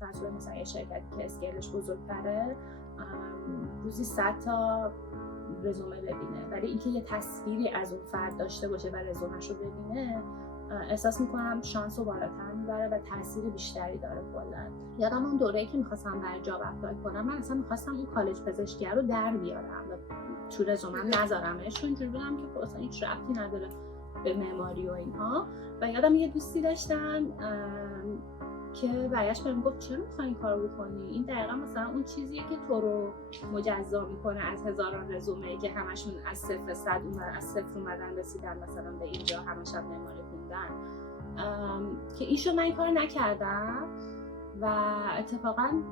فرض کنید مثلا یه شرکتی که اسکیلش بزرگتره روزی 100 تا رزومه ببینه، ولی اینکه یه تصویری از اون فرد داشته باشه و رزومه‌شو ببینه احساس میکنم شانس رو بالاتر میبره و تاثیر بیشتری داره کلا. یادم اون دوره‌ای که میخواستم برای جاب اپلای کنم، من اصلا میخواستم اون کالج پزشکی رو در بیارم و تو رزومم نذارمش، چون اینجوری بودم که اصلا هیچ ربطی نداره به معماری و اینها. و یادم یه دوستی داشتم که برایش بهم گفت چرا میخوای این کارو بکنی؟ این دقیقاً مثلا اون چیزیه که تو رو مجزا میکنه از هزاران رزومه‌ای که همشون از 0 تا 100 از 0 اومدن رسیدن مثلا به اینجا، همش هم معماری خوندن. که ایشو من این کارو نکردم و اتفاقاً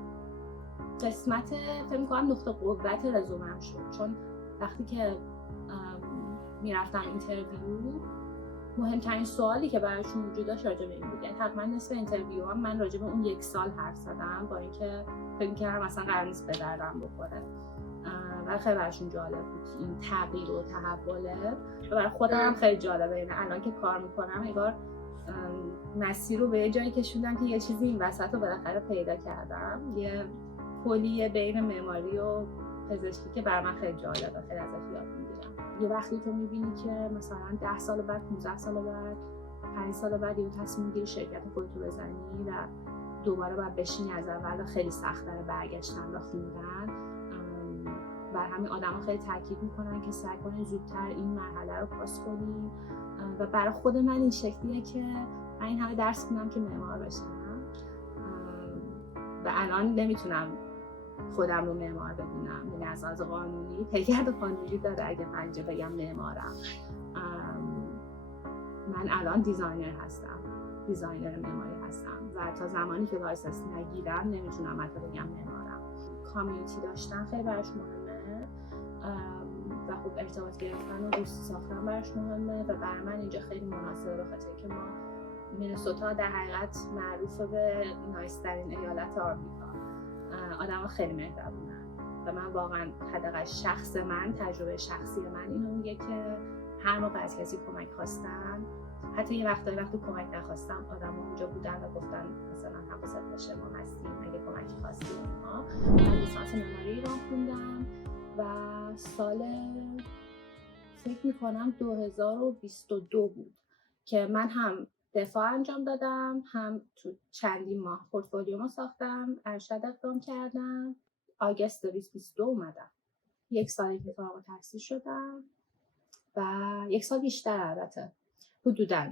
قسمت فکر می‌کنم نقطه قوت رزومم شد، چون وقتی که میرفتم اینترویو مهمترین سوالی که براشون وجود داشت راجع به این بود. یعنی تقریبا نصف اینترویو هم من راجع به اون 1 سال حرف زدم، با اینکه فکر می‌کردم مثلا قرار نیست به دردم بخوره و خیلی براشون جالب بود این تغییر و تحوله. و برای خودم هم خیلی جالبه، یعنی الان که کار میکنم انگار مسیر رو به یه جایی کشوندم که یه چیزی این وسط رو بالاخره پیدا کردم، یه پلیه بین معماری و پزشکی که برای من خیلی جالبه، خیلی ازش یاد میگیرم. یه وقتی تو میبینی که مثلا 10 سال بعد، 15 سال بعد، 5 سال بعد یه تصمیم میگیری شرکت خودتو بزنی و دوباره باید بشینی از اول، خیلی سخت‌تره برگشتن و خوندن. بر همین آدما خیلی تاکید میکنن که سعی کنین زودتر این مرحله رو پاس کنین و برای خود من این شکلیه که من این همه درس خوندم که معمار بشم و الان نمیتونم خودم رو معمار ببینم، یعنی از قانونی پیگرد قانونی داره اگه من اینجا بگم معمارم. من الان دیزاینر هستم، دیزاینر معماری هستم و تا زمانی که لایسنس نگیرم نمیتونم حتی بگم معمارم. کامیونیتی داشتن خیلی براش مهمه و خب ارتباط گرفتن و دوستی ساختن براش مهمه و برای من اینجا خیلی مناسبه، به خاطر که ما مینسوتا در حقیقت معروفه به نایسترین ایالت آمریکا. آدم‌ها خیلی مهربونن و من واقعا حداقل شخص من، تجربه شخصی من اینو میگه که هر موقع از کسی کمک خواستم، حتی یه وقتی کمک نخواستم، آدم‌ها اونجا بودن و گفتن مثلا حواست باشه ما هستیم اگه کمکی خواستیم. من لیسانس معماری ایران خوندم و سال فکر میکنم 2022 بود که من هم دفاع انجام دادم، هم تو چندین ماه پورتفولیومو ساختم، ارشد اقدام کردم، آگوست 2022 اومدم. 1 سال که فارغ التحصیل شدم و 1 سال بیشتر البته حدوداً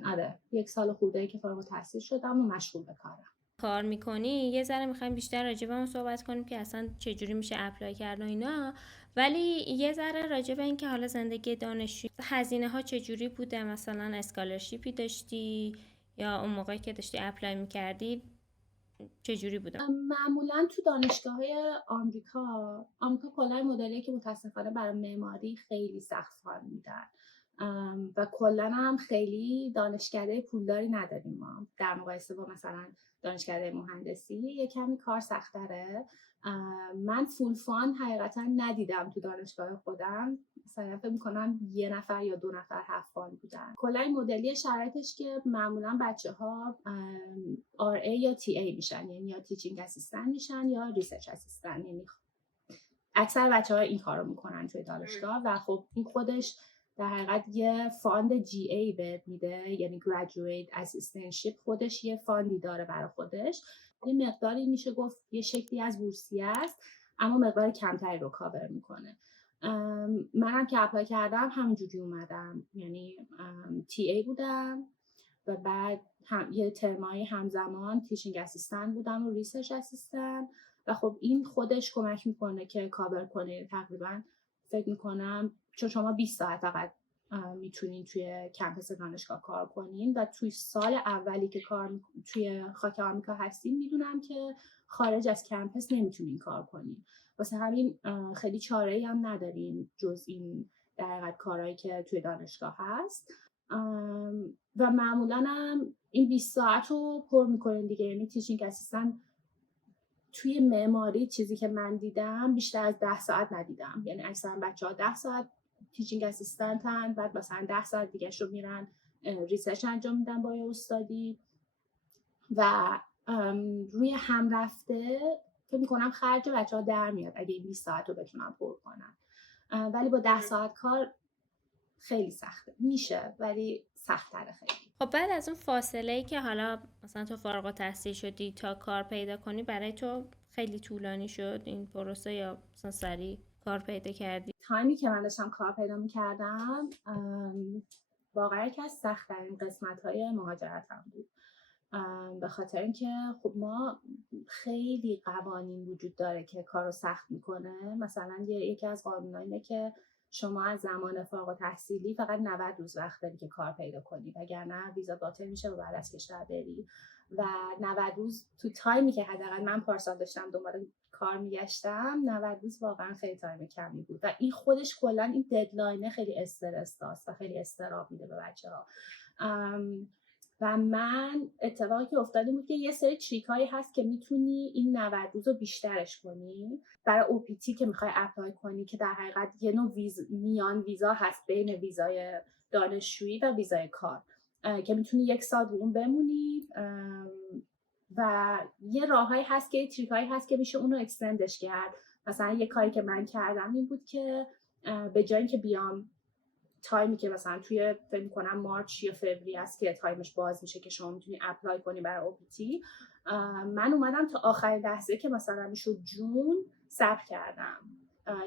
1 سال خورده‌ای که فارغ التحصیل شدم و مشغول به کارم. کار میکنی یه ذره میخوایم بیشتر راجع به اون صحبت کنیم که اصلا چجوری میشه اپلای کرد و اینا، ولی یه ذره راجع به این که حالا زندگی دانشجو هزینه ها چجوری بوده، مثلا اسکالرشیپی داشتی یا اون موقعی که داشتی اپلای میکردی چجوری بوده؟ معمولا تو دانشگاه‌های آمریکا کلا مدلیه که متاسفانه برای معماری خیلی سخت کار میدن و کلا هم خیلی دانشکده پولداری نداریم ما در مقایسه با مثلا دانشکده مهندسی، یه کمی کار سخت‌تره. من فول فان حقیقتا ندیدم تو دانشگاه خودم، مثلا فکر می‌کنم 1 نفر یا 2 نفر هاف فان بودن. کلا این مدلی شرایطش که معمولا بچه‌ها RA یا TA میشن، یعنی یا تیچینگ اسیستنت میشن یا ریسرچ اسیستنت، یعنی اکثر بچه‌ها این کارو میکنن توی دانشگاه و خب این خودش در حقیقت یه فاند GA بهت میده، یعنی Graduate Assistantship، خودش یه فاندی داره برای خودش، یه مقداری میشه گفت یه شکلی از بورسیه است اما مقدار کمتری رو کاور میکنه. منم که اپلای کردم همینجوری اومدم، یعنی TA بودم و بعد یه ترمای همزمان تیچینگ اسیستنت بودم و ریسرچ اسیستنت و خب این خودش کمک میکنه که کاور کنه تقریبا فکر میکنم، چون شما 20 ساعت فقط میتونین توی کمپس دانشگاه کار کنین و توی سال اولی که کار توی خاک آمریکا هستین میدونم که خارج از کمپس نمیتونین کار کنین، واسه همین خیلی چاره‌ای هم ندارین جز این در حقیقت کارهایی که توی دانشگاه هست و معمولا هم این 20 ساعت رو پر میکنین دیگه، یعنی تیچینگ اسیستنت توی معماری چیزی که من دیدم بیشتر از 10 ساعت ندیدم، یعنی اکثرا بچه‌ها 10 ساعت تیچینگ اسیستنت هن، بعد مثلا 10 ساعت دیگه شو میرن ریسرچ انجام میدن با استادی و روی هم رفته فکر می‌کنم خرج بچه‌ها در میاد اگه این 20 ساعت رو بتونن پر کنن، ولی با 10 ساعت کار خیلی سخته. میشه ولی سخت‌تره خیلی. خب بعد از اون فاصله‌ای که حالا مثلا تو فارغ التحصیل شدی تا کار پیدا کنی برای تو خیلی طولانی شد این پروسه یا مثلا سریع کار پیدا کردی؟ تایمی که من داشتم کار پیدا می‌کردم واقعا یکی از سخت‌ترین قسمت‌های مهاجرتم بود، به خاطر اینکه خب ما خیلی قوانین وجود داره که کارو سخت میکنه. مثلا یکی از قانون‌ها اینه که شما از زمان فارغ التحصیلی فقط 90 روز وقت داری که کار پیدا کنی، وگرنه ویزا باطل میشه و بعد از کشور بری. و 90 روز تو تایمی که حداقل من پارسال داشتم دنبال کار میگشتم، 90 روز واقعا خیلی تایم کمی بود و این خودش کلا این ددلاینه خیلی استرس داست و خیلی استراب میده به بچه‌ها. و من اتفاقی که افتاده بود که یه سری تریکایی هست که میتونی این 90 روز رو بیشترش کنی. برای OPT که میخوای اپلای کنی که در حقیقت یه نوع میان ویزا هست بین ویزای دانشجویی و ویزای کار که میتونی 1 سال رو اون بمونی و یه راههایی هست که تریکایی هست که میشه اونو اکستندش کرد. مثلا یه کاری که من کردم این بود که به جای اینکه بیام تایمی که مثلا توی فکر می‌کنم مارچ یا فوریه است که تایمش باز میشه که شما میتونی اپلای کنی برای OPT، من اومدم تا آخرین لحظه که مثلا میشد جون صبر کردم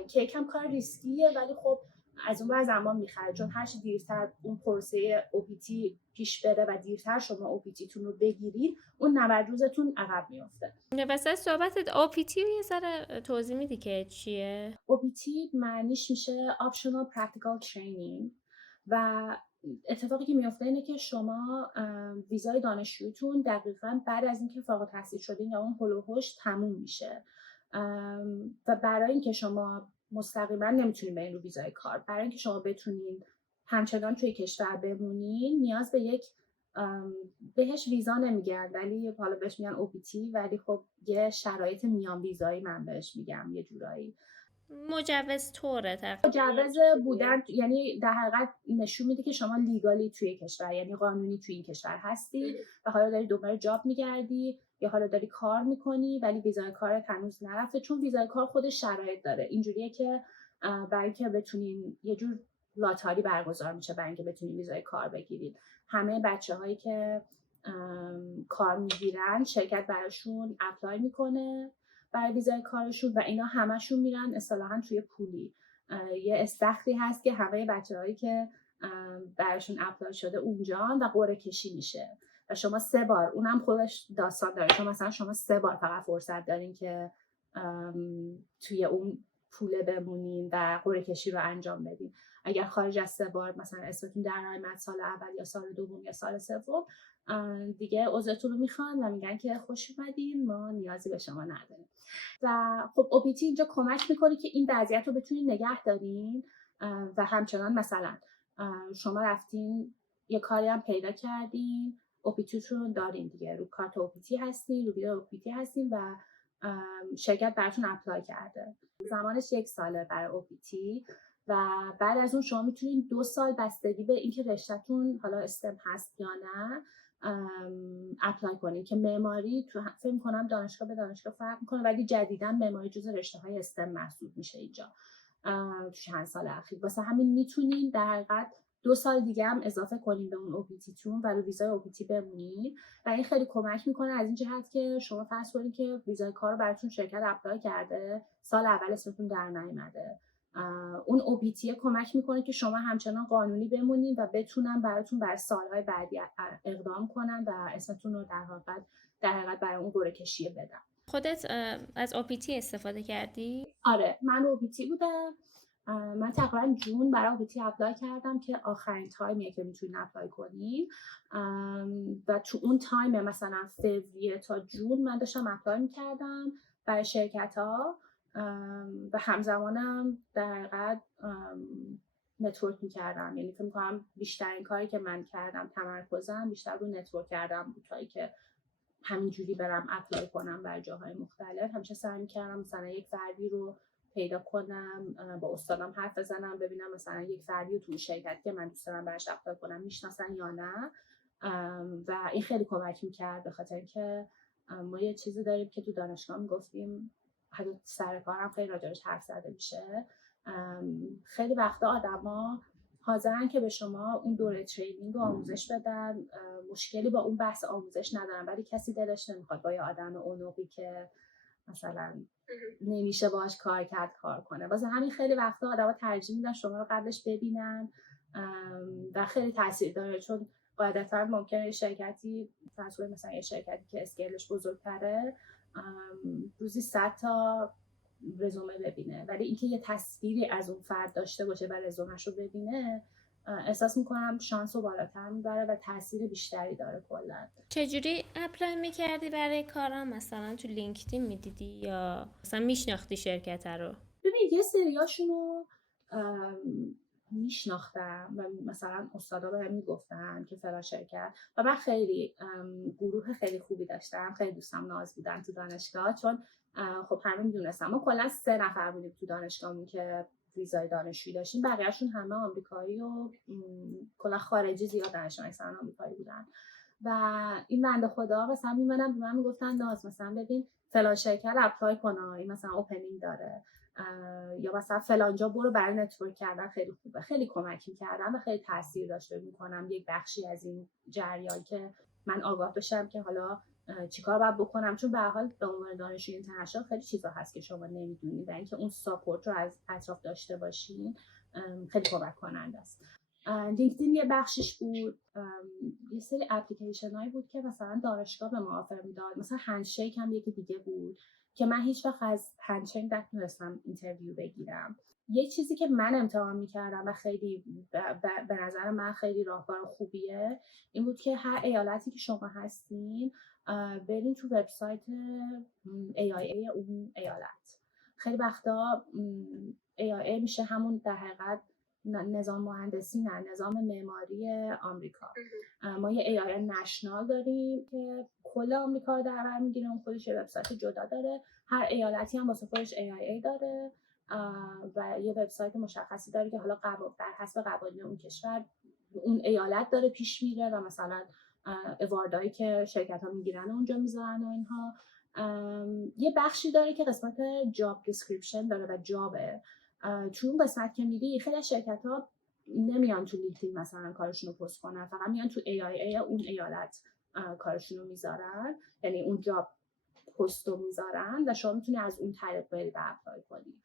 که یکم کار ریسکیه ولی خب از اون بعد زمان میخره، چون هر چی دیرتر اون پروسه OPT پیش بره و دیرتر شما OPT تون رو بگیرید اون 90 روزتون عقب میفته. واسه صحبتت OPT رو یه ذره توضیح میدی که چیه؟ OPT معنیش میشه Optional Practical Training و اتفاقی که میفته اینه که شما ویزای دانشجویتون دقیقاً بعد از اینکه فارغ التحصیل شدین یا اون هلوهوش تموم میشه و برای اینکه شما مستقیما نمیتونین برین رو ویزای کار، برای اینکه شما بتونین همچنان توی کشور بمونین نیاز به یک بهش ویزا نمیگن ولی حالا بهش میگن OPT، ولی خب یه شرایط میان ویزایی من بهش میگم یه جورایی مجوز طوره تقریبا. مجوز بودن، یعنی در حقیقت نشون میده که شما لیگالی توی کشور، یعنی قانونی توی این کشور هستی و حالا داری دوباره جاب میگردی یا حالا داری کار میکنی ولی ویزای کارت هنوز نرفته، چون ویزای کار خودش شرایط داره. اینجوریه که برای اینکه بتونین یه جور لاتاری برگزار میشه برای اینکه بتونین ویزای کار بگیرید. همه بچه‌هایی که کار میگیرن شرکت براشون اپلای میکنه برای ویزای کارشون و اینا همشون میرن اصطلاحاً توی پولی. یه استخری هست که همه بچه‌هایی که براشون اپلای شده اونجان و قرعه کشی میشه و شما 3 بار، اونم خودش داستان داره، چون مثلا شما 3 بار فقط فرصت دارین که توی اون پوله بمونین و قرعه کشی رو انجام بدین. اگر خارج از 3 بار مثلا اسمتون در نیامد سال اول یا سال دوم یا سال سوم دیگه عضوتون رو میخوان و میگن که خوش اومدین ما نیازی به شما نداریم. و خب OPT اینجا کمک میکنه که این وضعیت رو بتونین نگه دارین و همچنان مثلا شما رفتین یه کاری هم پیدا کردین OPT رو دارین دیگه، رو کارت OPT هستین، رو بیل OPT هستین و شرکت براتون اپلای کرده. زمانش 1 ساله برای OPT و بعد از اون شما میتونین 2 سال بستگی به اینکه رشته‌تون حالا استم هست یا نه اپلای کنین که معماری تو فکر می‌کنم دانشگاه به دانشگاه فرق می‌کنه ولی جدیداً معماری جزو رشته‌های استم محسوب میشه اینجا تو چند سال اخیر. واسه همین میتونین در حقیقت 2 سال دیگه هم اضافه کنین به اون OPT تون و رو ویزای OPT بمونین و این خیلی کمک میکنه از این جهت که شما فرض کنید که ویزای کار رو براتون شرکت اپلای کرده، سال اول اسمتون در نیومده، اون OPT کمک میکنه که شما همچنان قانونی بمونین و بتونن براتون برای سالهای بعدی اقدام کنن و اسمتون رو در حقیقت برای اون قرعه کشی بدن. خودت از OPT استفاده کردی؟ آره من OPT بودم. من تقریبا جون برای OPT اپلای کردم که آخرین تایمیه که میتونین اپلای کنین و تو اون تایم مثلا فوریه تا جون من داشتم اپلای میکردم برای شرکت ها و همزمانم در حقیقت نتورک میکردم. یعنی فکر میکنم بیشترین کاری که من کردم تمرکزم بیشتر رو نتورک کردم بود تا که همینجوری برم اپلای کنم برای جاهای مختلف. همیشه سعی میکردم مثلا یک فردی رو پیدا کنم، با استادم حرف بزنم ببینم مثلا یک فردی رو تو شرکت که من دوست دارم براش اپلای کنم میشناسن یا نه و این خیلی کمک میکرد به خاطر که ما یه چیزی داریم که تو دانشگاه میگفتیم، حتی سر کارم خیلی راجعش حرف زده میشه. خیلی وقتا آدما حاضرن که به شما اون دوره ترینینگ و آموزش بدن، مشکلی با اون بحث آموزش ندارن، ولی کسی دلش نمیخواد با یه آدم اونوقی که مثلا نمیشه باهاش کار کرد کار کنه. واسه همین خیلی وقتا آدما ترجیح میدن شما رو قبلش ببینن و خیلی تاثیر داره، چون قاعدتا ممکنه یه شرکتی، فرض کنید مثلا یه شرکتی که اسکیلش بزرگتره روزی 100 تا رزومه ببینه، ولی اینکه یه تصویری از اون فرد داشته باشه و رزومه‌ش رو ببینه، احساس میکنم شانس رو بالاتر میبره و تاثیر بیشتری داره کلا. چجوری اپلای میکردی برای کارا؟ مثلا تو لینکدین میدیدی یا مثلا میشناختی شرکت رو؟ ببین یه سریاشونو میشناختم و مثلا استادا بهم میگفتن که فلان شرکت، و من خیلی گروه خیلی خوبی داشتم، خیلی دوستم ناز بودن تو دانشگاه، چون خب همه میدونستم ما کلا 3 نفر بودیم تو دانشگاهمون که ویزای دانشجویی داشتیم، بقیه‌شون همه آمریکایی و کلا خارجی زیاد دانشجو مثلا آمریکایی بودن. و این بنده خدا مثلا میمدن به من میگفتن ناز مثلا ببین فلان شرکت اپلای کن، این مثلا اوپنینگ داره، یا مثلا فلانجا برو برای نتورک کردن خیلی خوبه. خیلی کمک می‌کردن و خیلی تاثیر داشته می‌کنم یک بخشی از این جریان که من آگاه بشم که حالا چیکار باید بکنم، چون به هر حال به عنوان دانشجوی اینترنشنال خیلی چیزا هست که شما نمیدونید و اینکه اون ساپورت رو از اطراف داشته باشین خیلی کمک کننده است. لینکدین یه بخشش بود. یه سری اپلیکیشن هایی بود که مثلا دانشگاه به ما آفر میداد، مثلا هندشیک هم یکی دیگه بود که من هیچ وقت از هندشیک نتونستم اینترویو بگیرم. یه چیزی که من امتحان میکردم و خیلی به نظر من خیلی راهکار خوبیه این بود که هر ایالتی که شما هستین برین تو وبسایت AIA اون ایالت. خیلی وقتا AIA میشه همون در حقیقت نظام مهندسی، نه نظام معماری آمریکا. ما یه AIA نشنال داریم که کل آمریکا رو در بر میگیره، اون خودش یه وبسایت جدا داره، هر ایالتی هم واسه خودش AIA داره و یه وبسایت مشخصی داره که حالا بر حسب قوانین اون کشور اون ایالت داره پیش میره و مثلا اواردهایی که شرکت ها میگیرن اونجا میذارن و اینها. یه بخشی داره که قسمت جاب دیسکریپشن داره و جابه. چون قسمت که میری خیلی شرکت ها نمیان تو لینکدین مثلا کارشون رو پست کنن، فقط میان تو AIA اون ایالت کارشون رو میذارن، یعنی اون جاب پست رو میذارن و شما میتونی از اون طریق بری و اپلای کنی.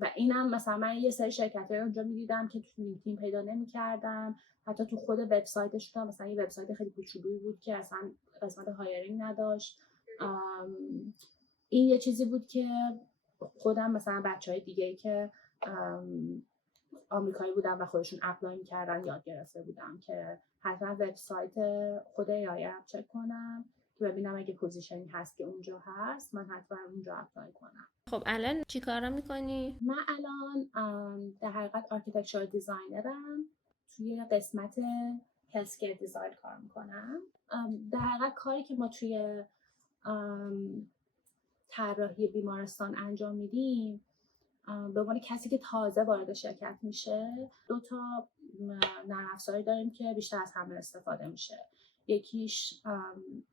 و اینم مثلا من یه سری شرکت‌های اونجا می‌دیدم که تو لینکدین پیدا نمی‌کردم، حتی تو خود وبسایتشون مثلا یه وبسایت خیلی کوچولویی بود که اصلا قسمت هایرینگ نداشت. این یه چیزی بود که خودم مثلا بچهای دیگه‌ای که آمریکایی بودن و خودشون اپلای می‌کردن یاد گرفته بودم که حتما وبسایت خود AIA چک کنم که ببینم اگه پوزیشنی هست که اونجا هست من حتما اونجا اپلای کنم. خب الان چی کارا میکنی؟ من الان در حقیقت آرکیتکچر دیزاینرم، توی قسمت هلسکیر دیزاین کار میکنم. در حقیقت کاری که ما توی طراحی بیمارستان انجام میدیم به عنوان کسی که تازه وارد شرکت میشه 2 تا نرم افزاری داریم که بیشتر از همه استفاده میشه. یکیش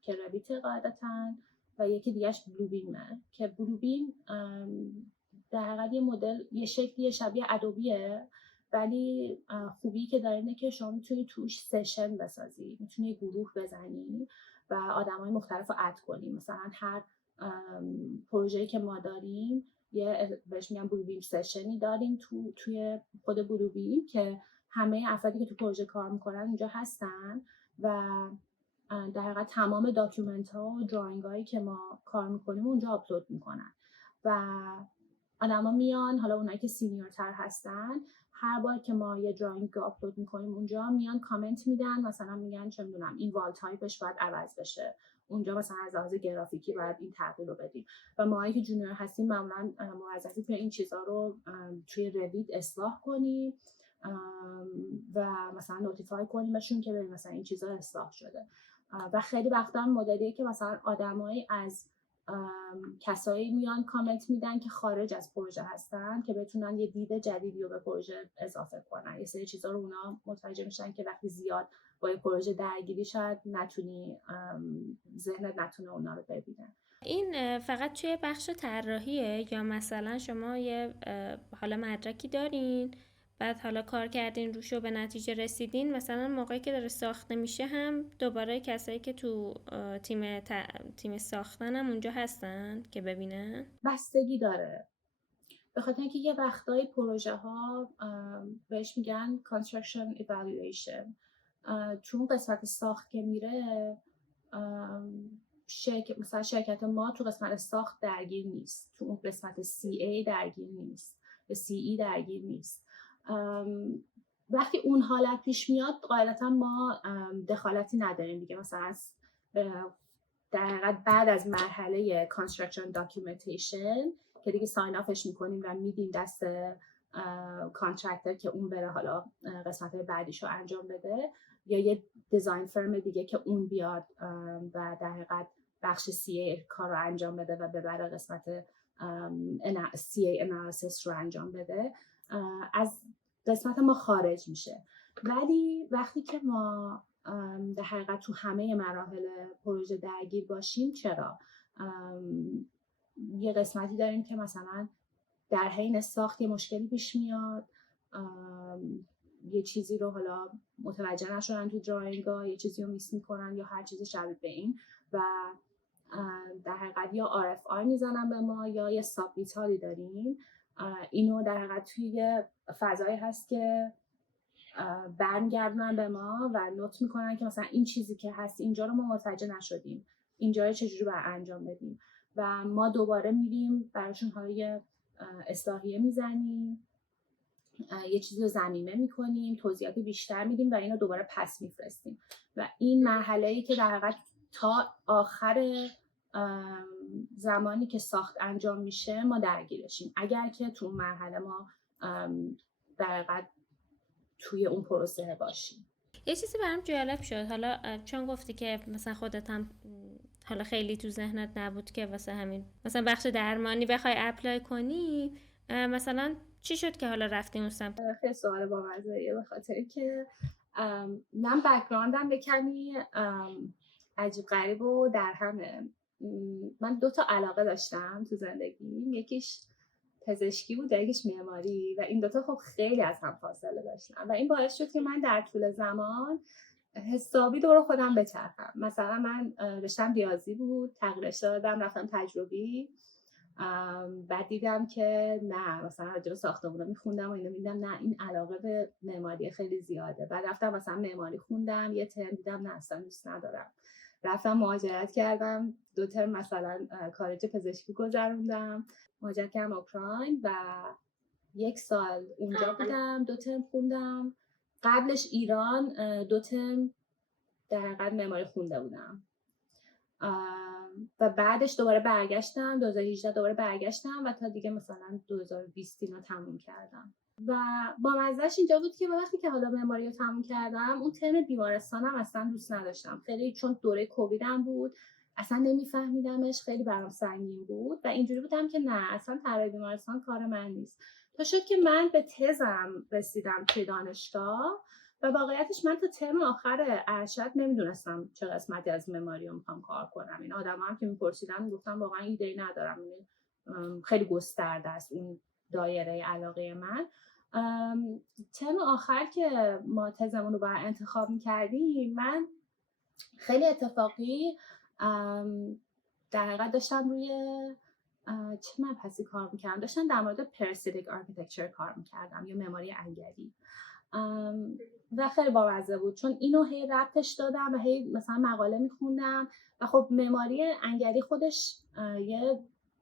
که رویت قاعدتاً و یکی دیگهش بلوبیمه که بلوبیم در حقیقت یه مدل یه شکلی شبیه ادوبیه، ولی خوبی که داره اینه که شما میتونی توش سشن بسازی، میتونی گروه بزنی و آدمای مختلف رو اد کنی. مثلا هر پروژه‌ای که ما داریم یه بهش میگم بلوبیم سشنی داریم توی خود بلوبیم که همه افرادی که تو پروژه کار میکنن اونجا هستن و در حقیقت تمام داکیومنت ها و دراینگ هایی که ما کار میکنیم اونجا آپلود میکنن و آدما میان، حالا اونایی که سینیورتر هستن هر بار که ما یه دراینگ آپلود میکنیم اونجا میان کامنت میدن، مثلا میگن چه میدونم این وال تایپش باید عوض بشه، اونجا مثلا از لحاظ گرافیکی باید این تغییر رو بدیم و ما که جونیور هستیم معمولا موظفیم که این چیزا رو توی رویت اصلاح کنیم و مثلا نوتیفای کنیمشون که ببین مثلا این چیزا اصلاح شده. و خیلی وقتا مدلیه که مثلا آدمایی از کسایی میان کامنت میدن که خارج از پروژه هستن که بتونن یه دید جدیدی رو به پروژه اضافه کنن. یه سری چیزا رو اونا متوجه میشن که وقتی زیاد با یه پروژه درگیری شاید نتونی ذهنت نتونه اونا رو ببینه. این فقط توی بخش طراحیه یا مثلا شما یه حالا مدرکی دارین بعد حالا کار کردین روش و به نتیجه رسیدین، مثلا موقعی که داره ساخته میشه هم دوباره کسایی که تو تیم ساختن هم اونجا هستن که ببینن؟ بستگی داره، به خاطر اینکه یه وقتایی پروژه ها بهش میگن construction evaluation. تو اون قسمت ساخت که میره مثلا شرکت ما تو قسمت ساخت درگیر نیست، تو اون قسمت CA درگیر نیست یا CE درگیر نیست. وقتی اون حالت پیش میاد قاعدتا ما دخالتی نداریم دیگه. مثلا در حقیقت بعد از مرحله construction documentation که دیگه ساین آفش میکنیم و میدیم دست کانترکتر که اون بره حالا قسمت بعدیشو انجام بده، یا یه دیزاین فرم دیگه که اون بیاد و در حقیقت بخش CA کار رو انجام بده و ببره قسمت CA analysis رو انجام بده، از قسمت ما خارج میشه. ولی وقتی که ما در حقیقت تو همه مراحل پروژه درگیر باشیم، چرا؟ یه قسمتی داریم که مثلا در حین ساخت یه مشکلی پیش میاد، یه چیزی رو حالا متوجه نشدن تو دراینگا، یه چیزی رو میس میکنن یا هر چیز شبیه به این و در حقیقت یا RFI میزنن به ما یا یه سابمیتالی داریم. اینو در حقیقت توی فضایی هست که برمیگردن به ما و نوت میکنن که مثلا این چیزی که هست اینجا رو ما متوجه نشدیم، اینجا رو چجوری باید انجام بدیم و ما دوباره میریم براشون حالا یه اصلاحیه میزنیم، یه چیزی رو ضمیمه میکنیم، توضیحات بیشتر میدیم و اینو دوباره پس میفرستیم و این مرحله‌ای که در حقیقت تا آخر زمانی که ساخت انجام میشه ما درگیرشیم، اگر که تو اون مرحله ما در حقیقت توی اون پروسه باشیم. یه چیزی برام جالب شد، حالا چون گفتی که مثلا خودت هم حالا خیلی تو ذهنت نبود که واسه همین مثلا بخش درمانی بخوای اپلای کنی، مثلا چی شد که حالا رفتی اون سمت؟ خیلی سوال بامزه‌ایه، به خاطر که من بک‌گراندم به کمی عجیب غریب و در همه. من 2 تا علاقه داشتم تو زندگیم، یکیش پزشکی بود و یکیش معماری و این 2 تا خب خیلی از هم فاصله داشتن و این باعث شد که من در طول زمان حسابی دور خودم بچرخم. مثلا من رشتم ریاضی بود، تغییرش دادم رفتم تجربی، بعد دیدم که نه مثلا راجع به ساختمونا میخوندم و اینو میدیدم نه این علاقه به معماری خیلی زیاده. بعد رفتم مثلا معماری خوندم، یه ترم دیدم نه اصلا دوست ندارم، رفتم مهاجرت کردم 2 ترم مثلا کالج پزشکی گذروندم، مهاجرت کردم اوکراین و 1 سال اونجا بودم، 2 ترم خوندم. قبلش ایران 2 ترم در حقیقت معماری خونده بودم و بعدش دوباره برگشتم 2018 دوباره برگشتم و تا دیگه مثلا 2020 اینو تموم کردم و با مزهش اینجا بود که وقتی که حالا معماری رو تموم کردم اون ترم بیمارستانم اصلا دوست نداشتم خیلی، چون دوره کوویدم بود اصلا نمیفهمیدمش، خیلی برام سنگین بود و اینجوری بودم که نه اصلا طراحی بیمارستان کار من نیست. تا شد که من به تزم رسیدم توی دانشگاه و واقعیتش من تا ترم آخر ارشد نمیدونستم چه قسمتی از معماری رو میخوام کار کنم. این آدما هم که میپرسیدن میگفتم واقعا ایده‌ای ندارم، خیلی گسترده است اون دایره علاقه من. ترم آخر که ما تزمون رو باید انتخاب میکردیم من خیلی اتفاقی در حقیقت داشتم روی چه مبحثی کار میکردم، داشتم در مورد پرسیتیک آرکیتکچر کار میکردم یا معماری انگلی و خیلی بامزه بود چون اینو هی ربطش دادم و هی مثلا مقاله میخوندم و خب معماری انگلی خودش یه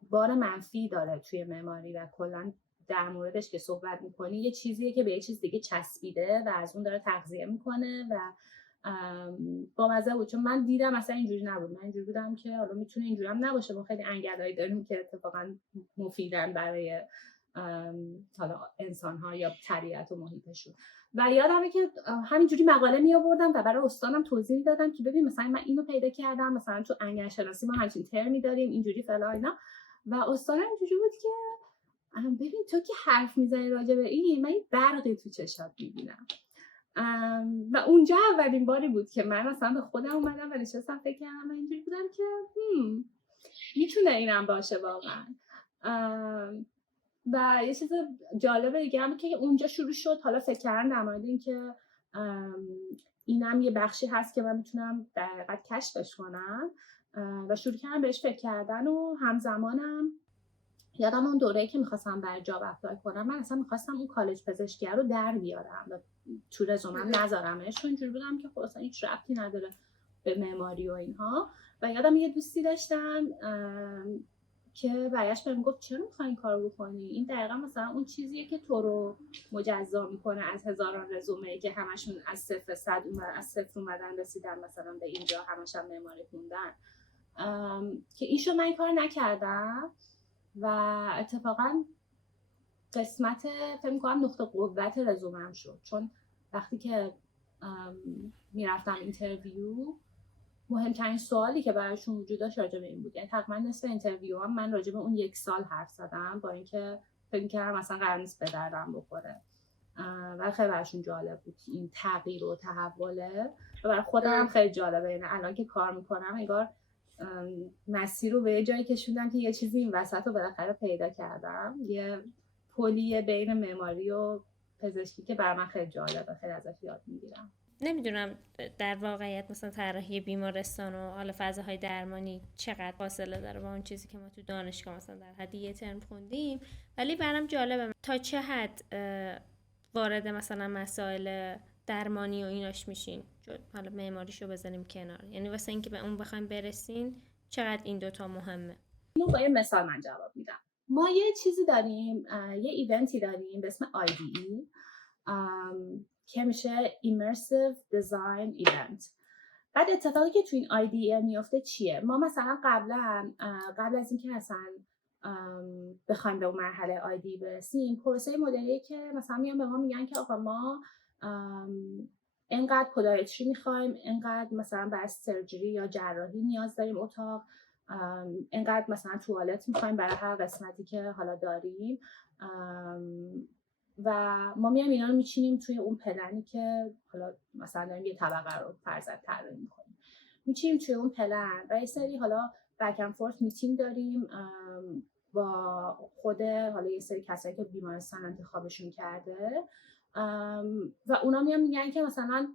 بار منفی داره توی معماری و کلا در موردش که صحبت میکنی یه چیزیه که به یه چیز دیگه چسبیده و از اون داره تغذیه میکنه و بامزه بود چون من دیدم مثلا اینجوری نبود. من اینجوری بودم که حالا میتونه اینجوری هم نباشه، ما خیلی انگلایی داریم که اتفاقا مفیدن برای حالا انسان‌ها یا طبیعت و محیطشون و یادمه که همینجوری مقاله می آوردم و برای استادم توضیح میدادم که ببین مثلا من اینو پیدا کردم، مثلا تو انگل شناسی ما همچین ترمی داریم اینجوری فلان اینا و استادم اینجوری بود که ببین تو که حرف میزنی راجع به این، من این برقی تو چشات میبینم و اونجا اولین باری بود که من اصلا به خودم اومدم و نشستم فکر کردم و اینجوری بودم که میتونه اینم باشه واقعا. و یه چیز جالب دیگه هم که اونجا شروع شد حالا فکر کردن در مورد این که اینم یه بخشی هست که من میتونم در حقیقت کشفش کنم و شروع کردم بهش فکر کردن و همزمانم یادم اون دوره‌ای که میخواستم برای جاب اپلای کنم من اصلا میخواستم اون کالج پزشکی رو در بیارم و تو رزومم نذارمش چون اینجوری بودم که خب اصلا هیچ ربطی نداره به معماری و اینها. و یادم یه دوستی داشتم که برایش بهم گفت چرا میخوای این کارو بکنی؟ این دقیقاً مثلا اون چیزیه که تو رو مجزا میکنه از هزاران رزومه‌ای که همشون از 0 تا 100 از صفر اومدن رسیدن مثلا به اینجا همش هم معماری خوندن. که ایشو من این کار نکردم و اتفاقاً قسمت فکر می‌کنم نقطه قوت رزومم شد، چون وقتی که میرفتم اینترویو مهمترین سوالی که براشون وجود داشت راجع به این بود. یعنی تقریبا نصف اینترویو هم من راجع به اون 1 سال حرف زدم با اینکه فکر می‌کردم مثلا قرار نیست به دردم بخوره و خیلی براشون جالب بود این تغییر و تحوله و برای خودم خیلی جالبه. یعنی الان که کار میکنم انگار مسیر رو به یه جایی کشوندم که یه چیزی این وسط رو بالاخره پیدا کردم، یه پلیه بین معماری و پزشکی که برای من خیلی جالبه، خیلی ازش یاد میگیرم. نمیدونم در واقعیت مثلا طراحی بیمارستان و حالا فضاهای درمانی چقدر فاصله داره با اون چیزی که ما تو دانشگاه مثلا در حد یه ترم خوندیم، ولی برام جالبه تا چه حد وارد مثلا مسائل درمانی و ایناش میشین، حالا معماریشو بزنیم کنار، یعنی واسه اینکه به اون بخوایم برسین چقدر این دوتا مهمه. اینو با یه مثال من جواب میدم. ما یه چیزی داریم، یه ایونتی داریم به اسم IDE که میشه Immersive Design Event. بعد اتفاقی که تو این IDE میفته چیه؟ ما مثلا قبل از اینکه اصلا بخوایم به اون مرحله IDE برسیم، پروسه مدلیه که مثلا میان به ما میگن که آقا ما اینقدر پودیاتری میخوایم، اینقدر مثلا برای سرجری یا جراحی نیاز داریم اتاق، اینقدر مثلا توالت میخوایم برای هر قسمتی که حالا داریم و ما میایم اینا رو میچینیم توی اون پلنی که حالا مثلا داریم یه طبقه رو فرضاً طراحی میکنیم، میچینیم توی اون پلن و یه سری حالا بک اند فورت میتینگ داریم با خود حالا یه سری کسایی که بیمارستان انتخابشون کرده و اونا میان میگن که مثلا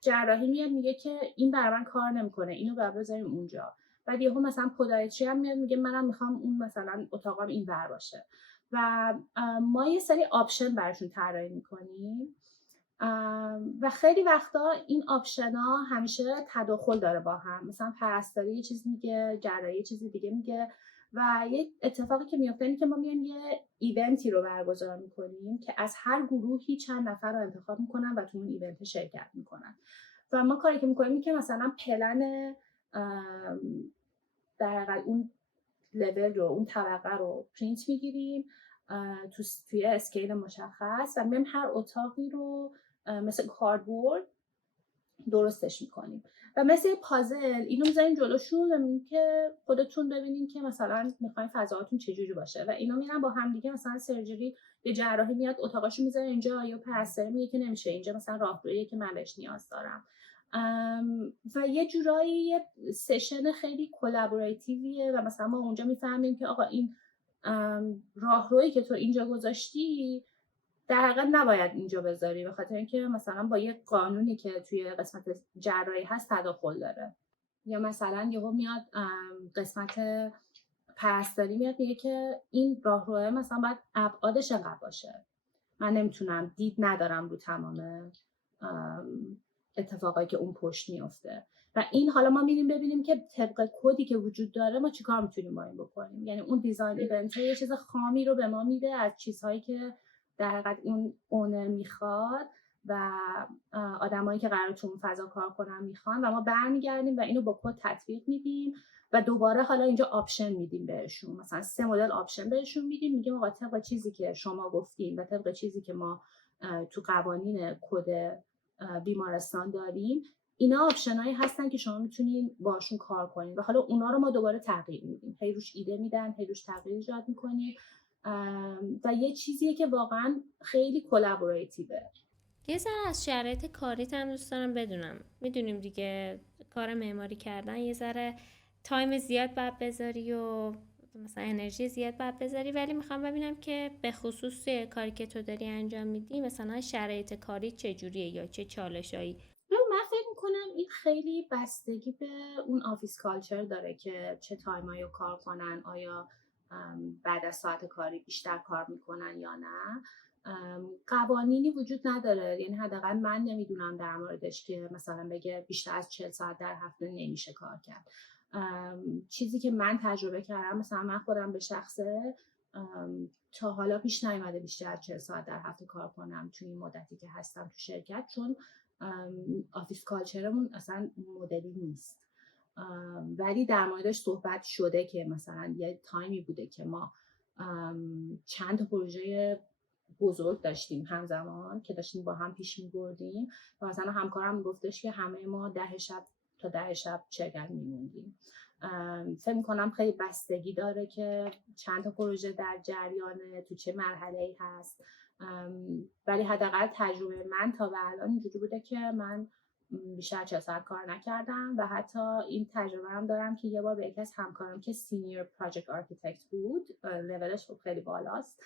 جراحی میاد میگه که این برای من کار نمیکنه، اینو باید بذاریم اونجا. بعد یهو مثلا پودیاتری هم میاد میگه منم میخوام اون مثلا اتاقم این ور باشه و ما یه سری آپشن براشون طراحی میکنیم و خیلی وقتا این آپشن ها همیشه تداخل داره با هم، مثلا پرستاری یه چیز میگه، جراحی یه چیز دیگه میگه و یه اتفاقی که میفته اینه که ما میایم یه ایونتی رو برگزار میکنیم که از هر گروهی چند نفر رو انتخاب میکنن و تو اون ایونت شرکت میکنن و ما کاری که میکنیم اینه که مثلا پلن در حقیقت اون لول رو، اون طبقه رو پرینت میگیریم توی اسکیل مشخص و میایم هر اتاقی رو مثل کاردبورد درستش میکنیم و مثل پازل اینو میذاریم جلوشون که خودتون ببینین که مثلا میخواین فضاهاتون چجوری باشه و اینا میرن با هم دیگه، مثلا سرجری یا جراحی میاد اتاقاشو میذاره اینجا یا پرستاری میگه که نمیشه اینجا، مثلا راهرویی که من بهش نیاز دارم و یه جورایی یه سشن خیلی کلابوراتیویه و مثلا ما اونجا میفهمیم که آقا این راهرویی که تو اینجا گذاشتی در حقیقت نباید اینجا بذاری، به خاطر اینکه مثلا با یه قانونی که توی قسمت جراحی هست تداخل داره، یا مثلا یهو میاد قسمت پرستاری میاد میگه که این راهروه مثلا باید ابعادش انقدر باشه، من نمیتونم، دید ندارم رو تمام اتفاقایی که اون پشت میفته و این حالا ما میریم ببینیم که طبق کدی که وجود داره ما چیکار میتونیم با این بکنیم. یعنی اون دیزاین ایونت یه چیز خامی رو به ما میده از چیزهایی که در حقیقت اون اونر میخواد و آدمایی که قراره تو اون فضا کار کنن میخوان و ما برمیگردیم و اینو با کد تطبیق میدیم و دوباره حالا اینجا آپشن میدیم بهشون، مثلا 3 مدل آپشن بهشون میدیم، میگیم آقا طبق چیزی که شما گفتین و طبق چیزی که ما تو قوانین کد بیمارستان داریم اینا آپشنایی هستن که شما میتونین باشون کار کنین و حالا اونا رو ما دوباره تغییر میدیم، هی روش ایده میدن، هی روش تغییر ایجاد میکنیم و یه چیزیه که واقعا خیلی کلابوراتیوه. یه ذره از شرایط کاریت هم دوست دارم بدونم. میدونیم دیگه کار معماری کردن یه ذره تایم زیاد باید بذاری و مثلا انرژی زیاد باید بذاری، ولی میخوام ببینم که به خصوص کاری که تو داری انجام میدی مثلا شرایط کاری چجوریه یا چه چالشایی؟ من فکر میکنم این خیلی بستگی به اون آفیس کالچر داره که چه تایمایی رو کار کنن، آیا بعد از ساعت کاری بیشتر کار میکنن یا نه. قوانینی وجود نداره، یعنی حداقل من نمیدونم در موردش که مثلا بگه بیشتر از 40 ساعت در هفته نمیشه کار کرد. چیزی که من تجربه کردم، مثلا من خودم به شخصه تا حالا پیش نیومده بیشتر از 40 ساعت در هفته کار کنم توی این مدتی که هستم تو شرکت، چون آفیس کالچرمون اصلا مدلی نیست. ولی در موردش صحبت شده که مثلا یه تایمی بوده که ما چند تا پروژه بزرگ داشتیم همزمان که داشتیم با هم پیش می‌بردیم و مثلا همکارم میگفتش که همه ما 10 شب تا 10 شب شرکت می‌موندیم. فکر می‌کنم خیلی بستگی داره که چند تا پروژه در جریانه، تو چه مرحله‌ای هست. ولی حداقل تجربه من تا به الان اینجوری بوده که من بیشتر 40 ساعت کار نکردم و حتی این تجربه هم دارم که یه بار به یکی از همکارم که سینیور پراجکت آرکیتکت بود، لولش خیلی بالاست،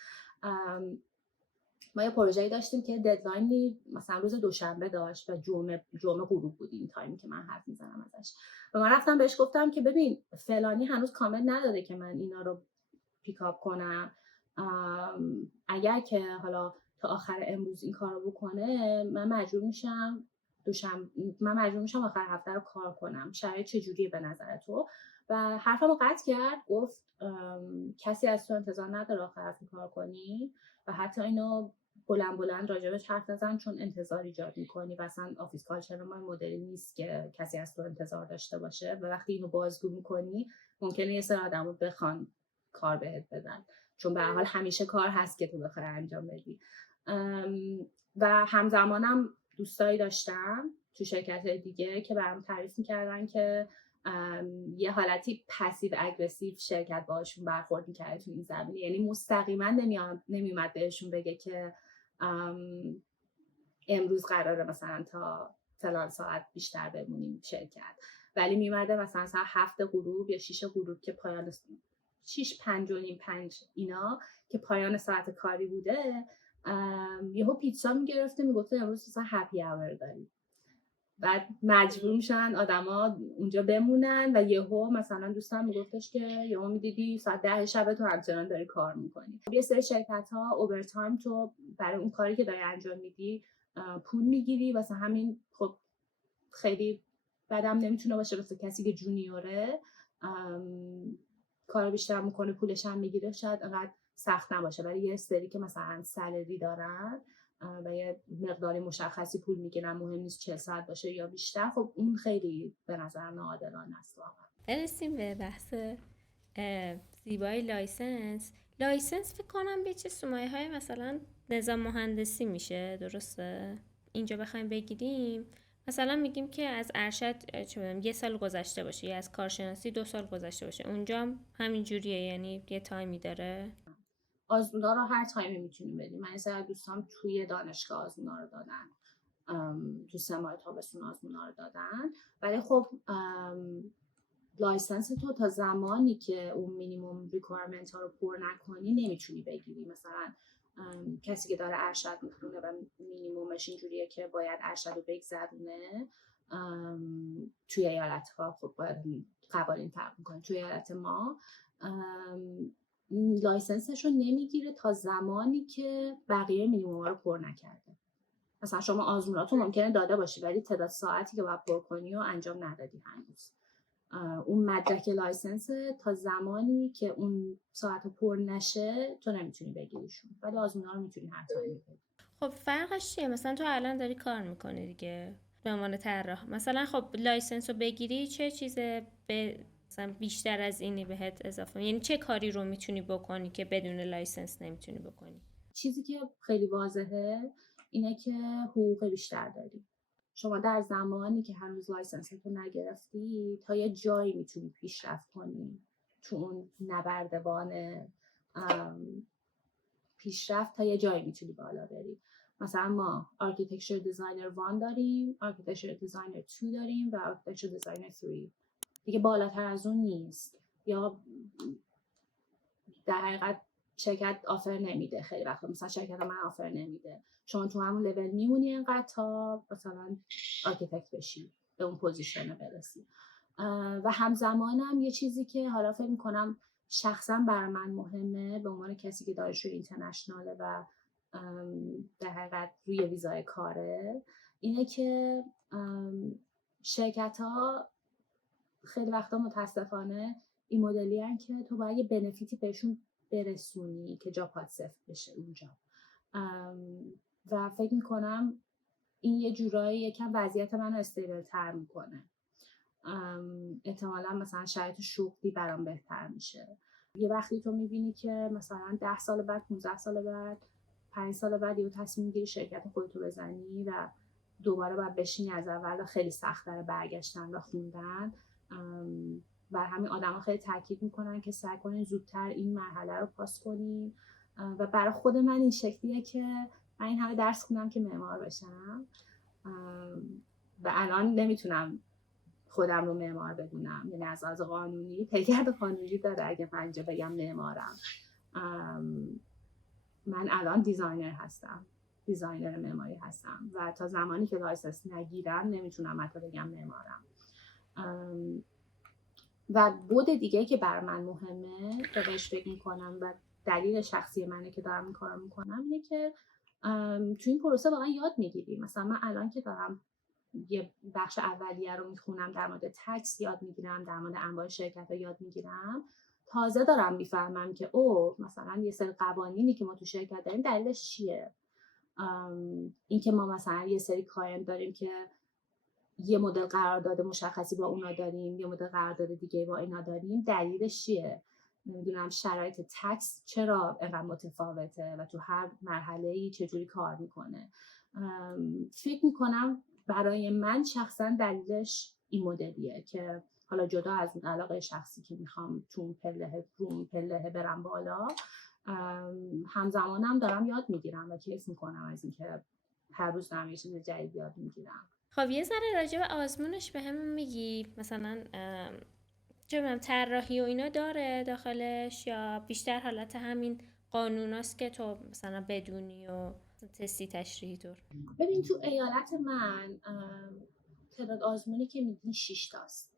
ما یه پروژه‌ای داشتیم که ددلاینی مثلا روز دوشنبه داشت و جمعه غروب بود این تایمی که من حرف میزنم ازش. و من رفتم بهش گفتم که ببین فلانی هنوز کامل نداده که من اینا رو پیکاپ کنم، اگر که حالا تا آخر امروز این کار رو بکنه من مجبور میشم آخر هفته رو کار کنم. شرایط چجوریه به نظر تو؟ و حرفمو قطع کرد، گفت کسی از تو انتظار نداره آخر هفته کار کنی و حتی اینو بلند راجبش حرف نزن چون انتظار ایجاد میکنی و اصلا آفیس کالچر ما مدلی نیست که کسی از تو انتظار داشته باشه و وقتی اینو بازگو میکنی ممکنه یه سری آدمو بخوان کار بهت بدن، چون به هر حال همیشه کار هست که تو بخوای انجام بدی. و همزمانم دوستایی داشتم تو شرکت دیگه که برام تعریف میکردن که یه حالتی پسیو اگریسیو شرکت باشون برخورد میکرده تو این زمینه، یعنی مستقیما نمیومد بهشون بگه که امروز قراره مثلا تا فلان ساعت بیشتر بمونیم شرکت، ولی میومده مثلا ساعت 7 غروب یا 6 غروب که پایان 6:05 اینا که پایان ساعت کاری بوده، یهو پیتزا میگرفته میگفته امروز مثلا هپی اور داریم. بعد مجبور میشن آدما اونجا بمونن و یهو مثلا دوستم میگفتش که یهو میدیدی ساعت 10 شب تو همچنان داری کار میکنی. یه سری شرکت ها اوورتایم تو برای اون کاری که داری انجام میدی پول میگیری، واسه همین خب خیلی بدم نمیتونه باشه واسه کسی که جونیوره کار بیشتر میکنه پولش هم میگیره شاید انقدر سخت نباشه، ولی یه سری که مثلا سالری دارن و یه مقداری مشخصی پول میگیرن، مهم نیست 40 ساعت باشه یا بیشتر، خب اون خیلی به نظر ناعادلانه است واقعا. برسیم به بحث زیبای لایسنس فکر کنم به چه سومایه های مثلا نظام مهندسی میشه، درسته؟ اینجا بخوایم بگیریم مثلا میگیم که از ارشد چه میدونم 1 سال گذشته باشه یا از کارشناسی 2 سال گذشته باشه، اونجا هم همین جوریه، یعنی یه تایمی داره؟ آزمونا رو هر تایمی میتونیم بدیم. من از دوستان توی دانشگاه آزمونا رو دادن، تو 3 ماه تابستون آزمونا رو دادن، ولی خب لایسنس تو تا زمانی که اون مینیمم ریکوایرمنت ها رو پر نکنی نمیتونی بگیری. مثلا کسی که داره ارشد میخونه و مینیممش اینجوریه که باید ارشد رو بگذرونه، توی ایالت ها خب باید قوانین فرق میکنه. توی ایالت ما لایسنسش رو نمیگیره تا زمانی که بقیه مینیمم ها رو پر نکرده. مثلا شما آزموناتو ممکنه داده باشی ولی تعداد ساعتی که باید پر کنی و انجام ندادی هنوز. اون مدرک لایسنس تا زمانی که اون ساعت پر نشه تو نمیتونی بگیریشون، ولی آزمونا رو میتونی هر تایمی بگیری. خب فرقش چیه؟ مثلا تو الان داری کار میکنی دیگه به عنوان طراح، مثلا خب لایسنس رو بگیری چه چیز به مثلا بیشتر از اینی بهت اضافه، یعنی چه کاری رو میتونی بکنی که بدون لایسنس نمیتونی بکنی؟ چیزی که خیلی واضحه اینه که حقوق بیشتر داری. شما در زمانی که هنوز لایسنس تو نگرفتی تا یه جایی میتونی پیشرفت کنی تو اون نبردوان پیشرفت، تا یه جایی میتونی بالا بری. مثلا ما آرکیتکچر دیزاینر 1 داریم، آرکیتکچر دیزاینر 2 داریم و آرکیتکچر دیزاینر 3. دیگه بالاتر از اون نیست. یا در حقیقت شرکت آفر نمیده، خیلی وقتا مثلا شرکت من آفر نمیده، شما تو همون لول میمونی انقدر تا مثلا آرکیتکت بشی، به اون پوزیشن برسی. و همزمانم یه چیزی که حالا فکر میکنم شخصا برای من مهمه به عنوان کسی که دانشجوی اینترنشناله و در حقیقت روی ویزای کاره، اینه که شرکت ها خیلی وقتا متاسفانه این مدلی هن که تو باید یه بنفیتی بهشون برسونی که جا پات سفت بشه اونجا. و فکر میکنم این یه جورایی یکم وضعیت منو استیبل تر میکنه. احتمالا مثلا شرایط شغلی برام بهتر میشه. یه وقتی تو میبینی که مثلا 10 سال بعد، 15 سال بعد، 5 سال بعد یه تصمیم میگیری شرکت خودتو بزنی و دوباره باید بشینی از اول، خیلی سخت‌تره برگشتن و خوندن. بر همین آدما خیلی تاکید میکنن که سعی کنین زودتر این مرحله رو پاس کنین. و برای خود من این شکلیه که من این همه درس خوندم که معمار بشم و الان نمیتونم خودم رو معمار بدونم، یعنی از قانونی پیگرد قانونی داره اگه من اینجا بگم معمارم. من الان دیزاینر هستم، دیزاینر معماری هستم و تا زمانی که لایسنس نگیرم نمیتونم حتی بگم معمارم. و بود دیگه که بر من مهمه که بهش فکر میکنم و دلیل شخصی منه که دارم این کارو میکنم اینه که تو این پروسه واقعا یاد میگیریم. مثلا من الان که دارم یه بخش اولیه رو میخونم، در مورد تکس یاد میگیرم، در مورد انواع شرکت ها یاد میگیرم، تازه دارم میفهمم که مثلا یه سری قوانینی که ما تو شرکت داریم دلیلش چیه. این که ما مثلا یه سری کلاینت داریم که یه مدل قرارداد مشخصی با اونا داریم، یه مدل قرارداد دیگه با اینا داریم، دلیلش چیه. نمیدونم شرایط تکس چرا اینقدر متفاوته و تو هر مرحله‌ای چجوری کار میکنه. فکر میکنم برای من شخصا دلیلش این مدلیه که حالا جدا از اون علاقه شخصی که میخوام تو اون پله برم بالا، همزمانم دارم یاد میگیرم و کیف میکنم از اینکه هر روز دارم یه چیز جدید یاد میگیرم. خب یه ذره راجع به آزمونش به همون میگی، مثلا چه طراحی و اینا داره داخلش یا بیشتر حالت همین قانوناست که تو مثلا بدونی و تستی تشریحی طور؟ ببین تو ایالت من تعداد آزمونی که میدین 6 تاست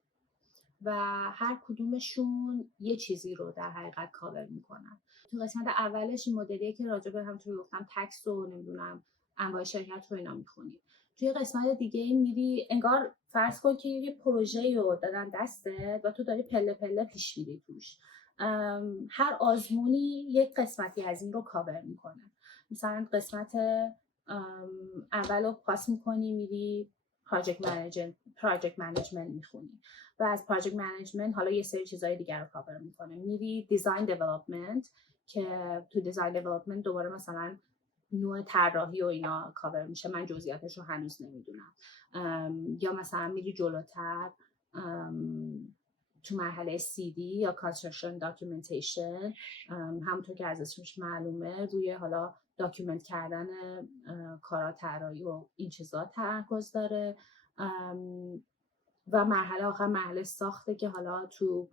و هر کدومشون یه چیزی رو در حقیقت کاور میکنن. تو قسمت اولش این مدلیه که راجع به همونطور گفتم تکس و نمیدونم انواع شرکت رو اینا میخونی. توی قسمت دیگه میری انگار فرض کن که یه پروژه‌ای رو دادن دستت و تو داری پله پله پیش میری توش. هر آزمونی یک قسمتی از این رو کاور میکنه. مثلا قسمت اول رو پاس میکنی میری پراجکت منیجمنت میخونی و از پراجکت منیجمنت حالا یه سری چیزای دیگر رو کاور میکنه. میری دیزاین دیولپمنت که تو دیزاین دیولپمنت دوباره مثلا نوع طراحی و اینا کاور میشه، من جزئیاتش رو هنوز نمیدونم. یا مثلا میری جلوتر تو مرحله CD یا Construction Documentation، همونطور که از اسمش معلومه روی حالا داکیومنت کردن کارا طراحی و این چیزا تمرکز داره. و مرحله آخر مرحله ساخته که حالا تو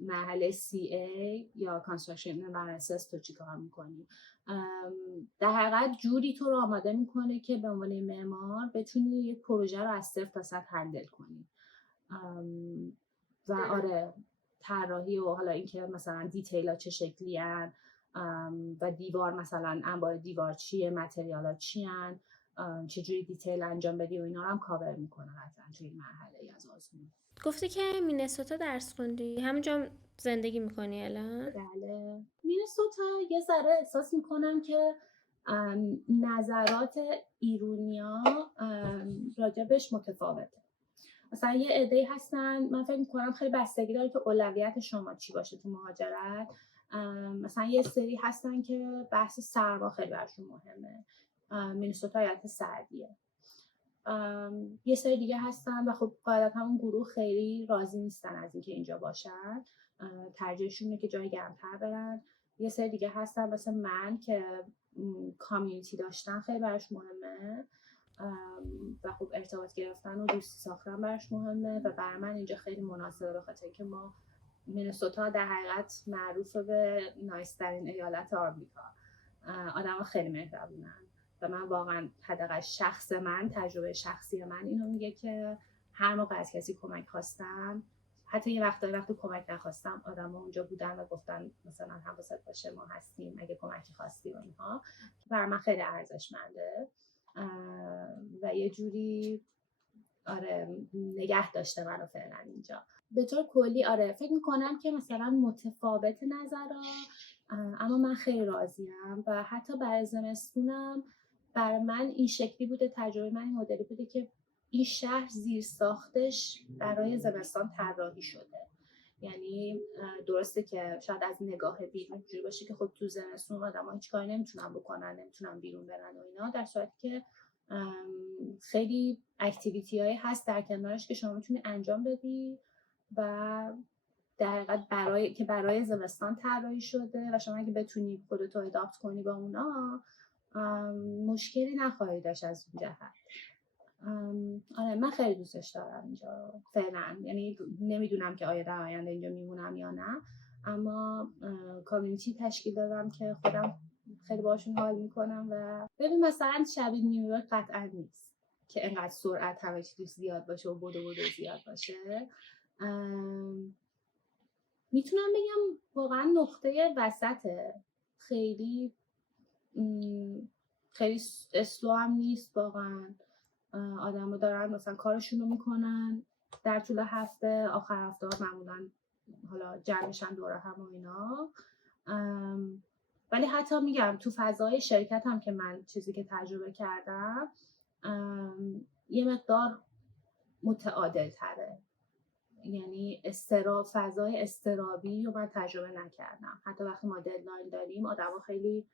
مرحله CA یا Construction Analysis تو چی کار میکنی. در حقیقت جوری تو رو آماده میکنه که به عنوان معمار بتونی یک پروژه رو از صفر تا صد هندل کنی. و آره طراحی و حالا اینکه مثلا دیتیل ها چه شکلی هن و دیوار مثلا انواع دیوار چیه، متریال ها چی هن، چجوری دیتیل انجام بدی و اینا رو هم کاور میکنه قطعا توی مرحله از آزمون. گفتی که مینسوتا درس خوندی، همونجا زندگی میکنی الان؟ بله مینسوتا یه ذره احساس میکنم که نظرات ایرونیا راجبش متفاوته. مثلا یه عده‌ای هستن، من فکر می‌کنم خیلی بستگی داره که اولویت شما چی باشه تو مهاجرت. مثلا یه سری هستن که بحث سرما خیلی براشون مهمه، مینیسوتا ایالت سردیه. یه سری دیگه هستن و خب غالبا اون گروه خیلی راضی نیستن از اینکه اینجا باشن، ترجیحشون اینه که جای گرمتر برن. یه سری دیگه هستن مثل من که کامیونیتی داشتن خیلی براش مهمه و خب ارتباط گرفتن و دوستی ساختن براش مهمه و برای من اینجا خیلی مناسبه، به خاطر اینکه ما مینسوتا در حقیقت معروفه به نایسترین ایالت آمریکا. آدم‌ها خیلی مهربونن و من واقعا حداقل شخص من، تجربه شخصی من اینو میگه که هر موقع از کسی کمک خواستم، حتی یه وقتی کمک نخواستم، آدم‌ها اونجا بودن و گفتن مثلا حواست باشه ما هستیم اگه کمکی خواستی و اینها، که برای من خیلی ارزشمنده و یه جوری آره نگه داشته منو فعلا اینجا. به طور کلی آره فکر میکنم که مثلا متفاوت نظرها، اما من خیلی راضیم و حتی برای زمستونم برای من این شکلی بوده، تجربه من این مدلی بوده که این شهر زیر ساختش برای زمستان طراحی شده. یعنی درسته که شاید از نگاه بیرون جوری باشه که خب تو زمستون آدم‌ها هیچ کاری نمیتونن بکنن، نمیتونن بیرون برن و اینا، در صورتی که خیلی اکتیویتی‌هایی هست در کنارش که شما میتونی انجام بدی و در حقیقت برای زمستان طراحی شده و شما اگه بتونی خودتو اداپت کنی با اونا مشکلی نخواهی داشت از اون جهت. آره من خیلی دوستش دارم اینجا فعلا، یعنی نمیدونم که آیا در آینده اینجا میمونم یا نه، اما کامیونیتی تشکیل دادم که خودم خیلی باشون حال میکنم و ببین مثلا شبیه نیویورک قطعا نیست که انقدر سرعت همه چی زیاد باشه و بدو زیاد باشه. میتونم بگم واقعا نقطه وسطه، خیلی اسلو هم نیست واقعا. آدم رو دارن مثلا کارشون رو میکنن در طول هفته، آخر هفته ها معمولا حالا جمع میشن دوره هم و اینا. ولی حتی میگم تو فضای شرکت هم که من چیزی که تجربه کردم یه مقدار متعادل تره، یعنی فضای اضطرابی رو من تجربه نکردم. حتی وقتی ما ددلاین داریم آدم ها خیلی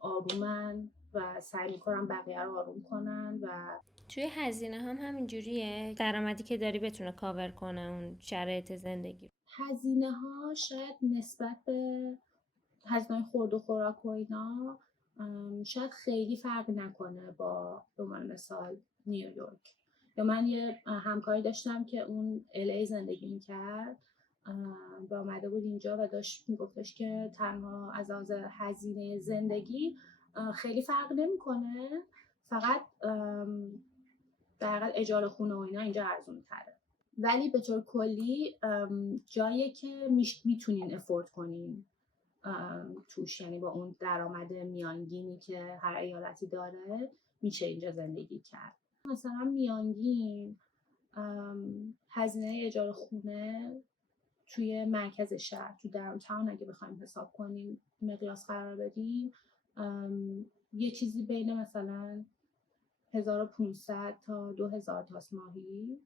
آرومن و سعی میکنن بقیه رو آروم کنن. و توی هزینه هم همینجوریه؟ درآمدی که داری بتونه کاور کنه اون شرایط زندگی؟ هزینه ها شاید نسبت به هزینه خورد و خوراک و اینا شاید خیلی فرق نکنه با به عنوان مثال نیویورک. یا من یه همکاری داشتم که اون LA زندگی میکرد و آمده بود اینجا و داشت میگفتش که تنها از لحاظ هزینه زندگی خیلی فرق نمیکنه، فقط در حقیقت اجاره خونه و اینا اینجا ارزون تره، ولی به طور کلی جایی که میتونین افورد کنین توش، یعنی با اون درآمد میانگینی که هر ایالتی داره میشه اینجا زندگی کرد. مثلا میانگین هزینه اجاره خونه توی مرکز شهر، تو داونتاون اگه بخوایم حساب کنیم مقیاس قرار بدیم، یه چیزی بین مثلا 1500 تا 2000 تاست ماهی.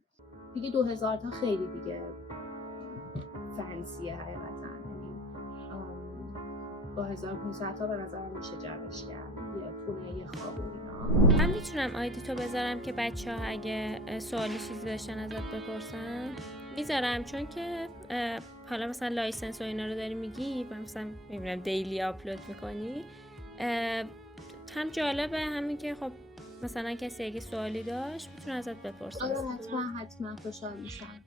دیگه 2000 تا خیلی دیگه فنسیه حقیقتا، یعنی با 1500 تا به نظرم میشه جمعش کرد یه خونه یه خواب و اینا. من میتونم آیدی تو بذارم که بچه ها اگه سوالی چیزی داشتن ازت بپرسن؟ میذارم، چون که حالا مثلا لایسنس و اینا رو داری میگی و مثلا میبینم دیلی آپلود میکنی، هم جالبه، همین که خب مثلا کسی اگه سوالی داشت میتونه ازت بپرسه. آره حتما خوشحال میشم.